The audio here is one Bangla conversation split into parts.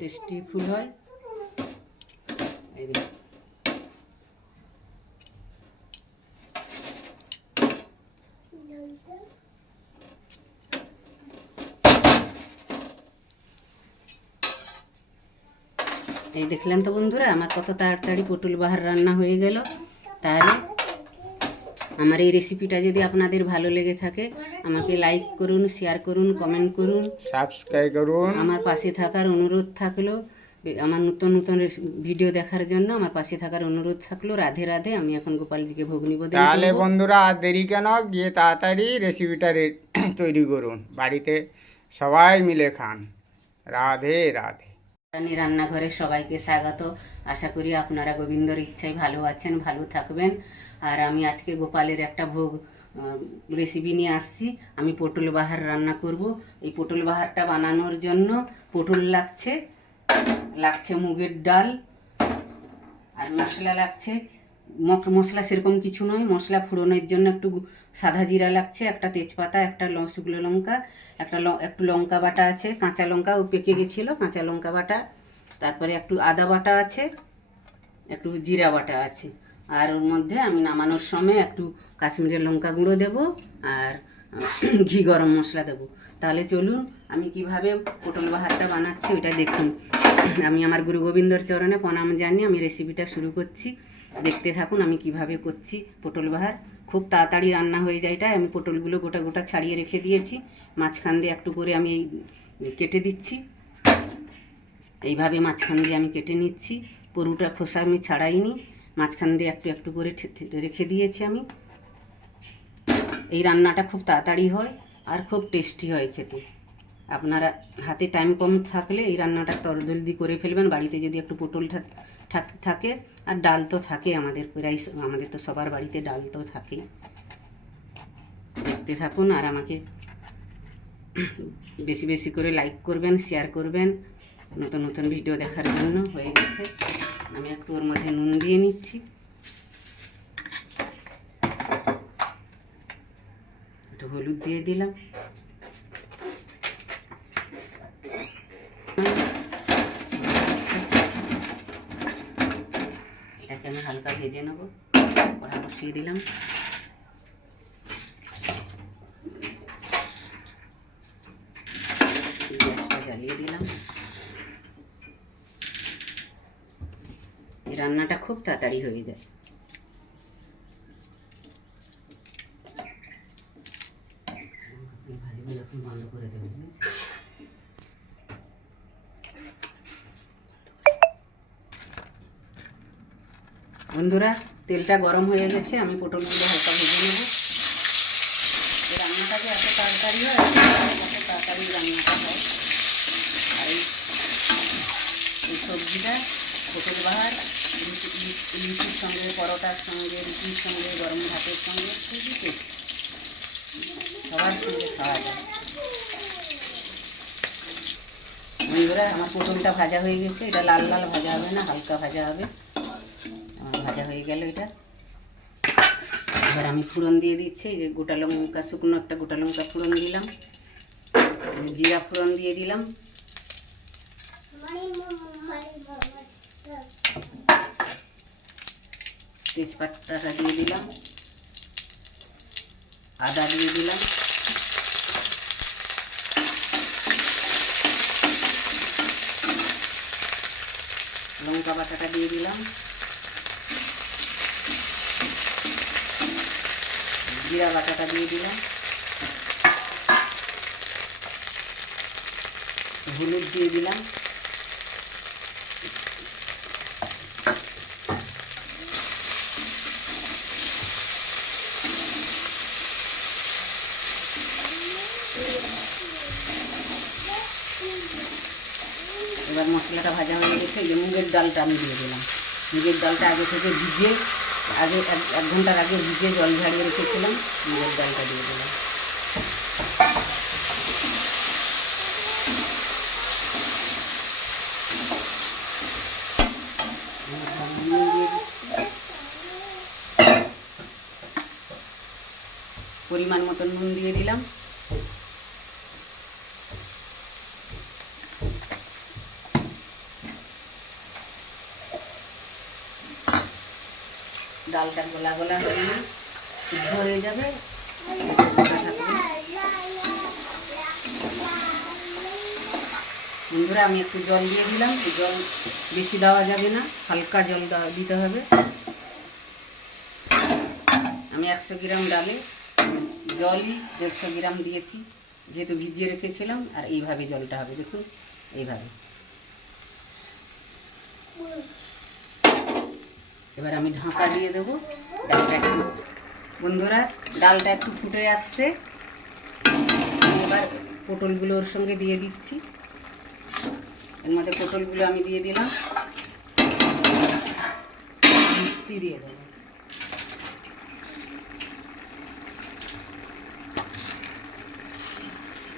টেস্টিফুল হয়। এই দেখুন, এই দেখলেন তো বন্ধুরা আমার কত তাড়াতাড়ি পটল বাহার রান্না হয়ে গেল। তাহলে আমার এই রেসিপিটা যদি আপনাদের ভালো লেগে থাকে আমাকে লাইক করুন, শেয়ার করুন, কমেন্ট করুন, সাবস্ক্রাইব করুন। আমার পাশে থাকার অনুরোধ থাকলো। আমার নতুন নতুন ভিডিও দেখার জন্য আমার পাশে থাকার অনুরোধ থাকলো। রাধে রাধে। আমি এখন গোপালজিকে ভোগ নিবেদন তাহলে করব। বন্ধুরা আর দেরি কেন, গিয়ে তাড়াতাড়ি রেসিপিটা তৈরি করুন, বাড়িতে সবাই মিলে খান। রাধে রাধে। রান্নাঘরে সবাইকে স্বাগত। আশা করি আপনারা গোবিন্দর ইচ্ছায় ভালো আছেন, ভালো থাকবেন। আর আমি আজকে গোপালের একটা ভোগ রেসিপি নিয়ে আসছি। আমি পটল বাহার রান্না করব। এই পটল বাহারটা বানানোর জন্য পটল লাগছে মুগের ডাল, আর মশলা লাগছে। মশলা সেরকম কিছু নয়, মশলা ফোড়নের জন্য একটু সাদা জিরা লাগছে, একটা তেজপাতা, একটা শুকনো লঙ্কা, একটু লঙ্কা বাটা আছে, কাঁচা লঙ্কা ও পেকে গেছিলো, কাঁচা লঙ্কা বাটা, তারপরে একটু আদা বাটা আছে, একটু জিরা বাটা আছে। আর ওর মধ্যে আমি নামানোর সময় একটু কাশ্মীরের লঙ্কা গুঁড়ো দেবো আর ঘি গরম মশলা দেবো। তাহলে চলুন আমি কিভাবে পটল বাহারটা বানাচ্ছি ওইটা দেখুন। আমি আমার গুরু গোবিন্দর চরণে প্রণাম জানিয়ে আমি রেসিপিটা শুরু করছি। দেখতে থাকুন আমি কিভাবে করছি পটল বাহার। খুব তাড়াতাড়ি রান্না হয়ে যায় এটা। আমি পটলগুলো গোটা গোটা ছাড়িয়ে রেখে দিয়েছি, মাঝখান দিয়ে একটু করে আমি এই কেটে দিচ্ছি। এইভাবে মাঝখান দিয়ে আমি কেটে নিচ্ছি। পুরোটা খোসা আমি ছাড়াইনি, মাঝখান দিয়ে একটু একটু করে রেখে দিয়েছি আমি। এই রান্নাটা খুব তাড়াতাড়ি হয় আর খুব টেস্টি হয় খেতে। আপনারা হাতে টাইম কম থাকলে এই রান্নাটা তরজলদি করে ফেলবেন। বাড়িতে যদি একটু পটল থাকে, আর ডাল তো থাকে আমাদের প্রায়, আমাদের তো সবার বাড়িতে ডাল তো থাকেই। দেখতে থাকুন আর আমাকে বেশি বেশি করে লাইক করবেন, শেয়ার করবেন নতুন নতুন ভিডিও দেখার জন্য। হয়ে গেছে, আমি একটু ওর মধ্যে নুন দিয়ে নিচ্ছি, একটু হলুদ দিয়ে দিলাম, এটাকে আমি হালকা ভেজে নেবো। কড়া বসিয়ে দিলাম, গ্যাসটা জ্বালিয়ে দিলাম। এই রান্নাটা খুব তাড়াতাড়ি হয়ে যায়। বন্ধ করে দেবেন। বন্ধুরা তেলটা গরম হয়ে গেছে, আমি পটলগুলো হালকা ভেজে নেব। এই রান্নাটা যে এত তাড়াতাড়ি হয়, এত তাড়াতাড়ি রান্নাটা হয়। আর এই সবজিটা পটল বাহার লুচির সঙ্গে, পরোটার সঙ্গে, রুটির সঙ্গে, গরম ভাতের সঙ্গে খুবই টেস্টি, সবার সঙ্গে খাওয়া যায়। বন্ধুরা আমার পটলটা ভাজা হয়ে গেছে। এটা লাল লাল ভাজা হবে না, হালকা ভাজা হবে। ভাজা হয়ে গেল এটা। এবার আমি ফোড়ন দিয়ে দিচ্ছি। যে গোটা লঙ্কা, শুকনো একটা গোটা লঙ্কা ফোড়ন দিলাম, জিরা ফোড়ন দিয়ে দিলাম, তেজপাতাটা দিয়ে দিলাম, আদা দিয়ে দিলাম, লঙ্কা বাটাটা দিয়ে দিলাম, জিরা বাটাটা দিয়ে দিলাম, হলুদ দিয়ে দিলাম, এবার মশলাটা ভাজা হয়ে গেছে। এই যে মুগের ডালটা আমি দিয়ে দিলাম। মুগের ডালটা আগে থেকে ভিজে, এক ঘন্টার আগে ভিজে জল ঝাড়িয়ে রেখেছিলাম। মুগের ডালটা দিয়ে দিলাম। পরিমাণ মতো নুন দিয়ে দিলাম। ডালটা গলা গলা হয়ে না সিদ্ধ হয়ে যাবে। বন্ধুরা আমি একটু জল দিয়ে দিলাম, এই জল বেশি দেওয়া যাবে না, হালকা জল দিতে হবে। আমি 100 গ্রাম ডালে জলই 150 গ্রাম দিয়েছি, যেহেতু ভিজিয়ে রেখেছিলাম। আর এইভাবে জলটা হবে, দেখুন এইভাবে। এবার আমি ঢাকা দিয়ে দেবো। ডালটা একটু, বন্ধুরা ডালটা একটু ফুটে আসছে, আমি এবার পটলগুলো ওর সঙ্গে দিয়ে দিচ্ছি। এর মধ্যে পটলগুলো আমি দিয়ে দিলাম, মিষ্টি দিয়ে দেবো।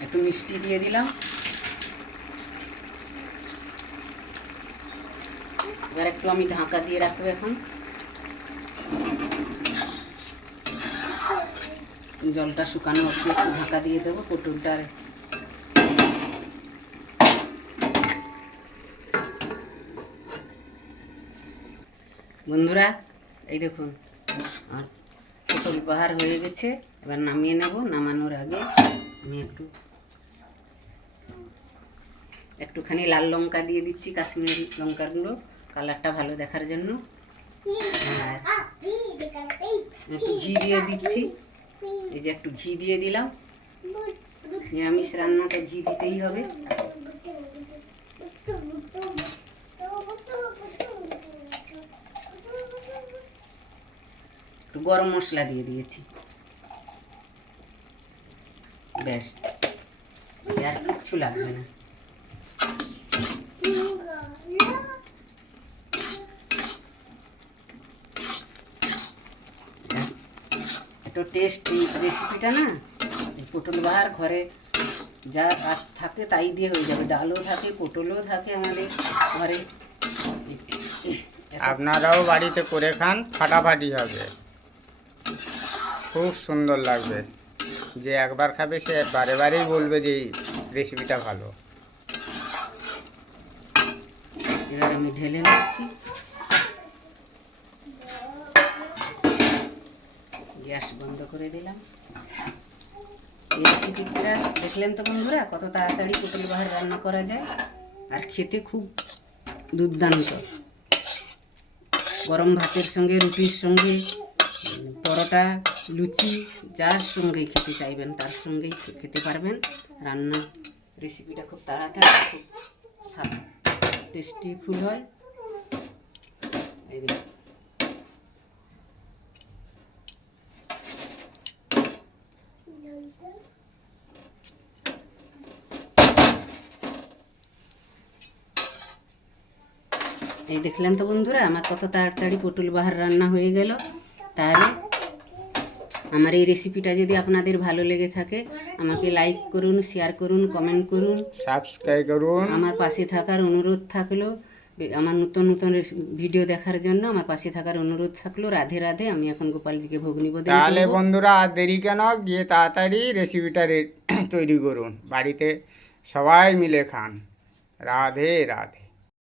একটু মিষ্টি দিয়ে দিলাম। এবার একটু আমি ঢাকা দিয়ে রাখবো এখন। জলটা শুকানো অবধি একটু ঢাকা দিয়ে দেবো পটলটার। বন্ধুরা এই দেখুন আর পটল বাহার হয়ে গেছে। এবার নামিয়ে নেব। নামানোর আগে আমি একটুখানি লাল লঙ্কা দিয়ে দিচ্ছি, কাশ্মীরি লঙ্কার গুঁড়ো, কালারটা ভালো দেখার জন্য। আর একটু ঘি দিয়ে দিচ্ছি, এই যে একটু ঘি দিয়ে দিলাম। নিরামিষ রান্না তো ঘি দিতেই হবে। একটু গরম মশলা দিয়ে দিয়েছি, ব্যাস, আর কিচ্ছু লাগবে না। একটু টেস্ট এই রেসিপিটা না, এই পটল বাহার ঘরে যা আর থাকে তাই দিয়ে হয়ে যাবে। ডালও থাকে, পটলও থাকে আমাদের ঘরে। আপনারাও বাড়িতে করে খান, ফাটাফাটি হবে, খুব সুন্দর লাগবে। যে একবার খাবে সে বারে বারেই বলবে যে এই রেসিপিটা ভালো। এবার আমি ঢেলে নিচ্ছি। গ্যাস বন্ধ করে দিলাম। এই রেসিপিটা দেখলেন তো বন্ধুরা, কত তাড়াতাড়ি পটল বাহার রান্না করা যায়, আর খেতে খুব দুর্দান্ত। গরম ভাতের সঙ্গে, রুটির সঙ্গে, পরোটা, লুচি, যার সঙ্গেই খেতে চাইবেন তার সঙ্গেই খেতে পারবেন। রান্না রেসিপিটা খুব তাড়াতাড়ি, খুব স্বাদ টেস্টিফুল হয়। এই দেখুন এই দেখলেন তো বন্ধুরা আমার কত তাড়াতাড়ি পটল বাহার রান্না হয়ে গেল। তাহলে আমার এই রেসিপিটা যদি আপনাদের ভালো লেগে থাকে, আমাকে লাইক করুন, শেয়ার করুন, কমেন্ট করুন, সাবস্ক্রাইব করুন। আমার পাশে থাকার অনুরোধ থাকলো। আমার নতুন নতুন ভিডিও দেখার জন্য আমার পাশে থাকার অনুরোধ থাকলো। রাধে রাধে। আমি এখন গোপালজিকে ভোগ নিবেদন তাহলে করব। বন্ধুরা আর দেরি কেন, গিয়ে তাড়াতাড়ি রেসিপিটা তৈরি করুন, বাড়িতে সবাই মিলে খান। রাধে রাধে।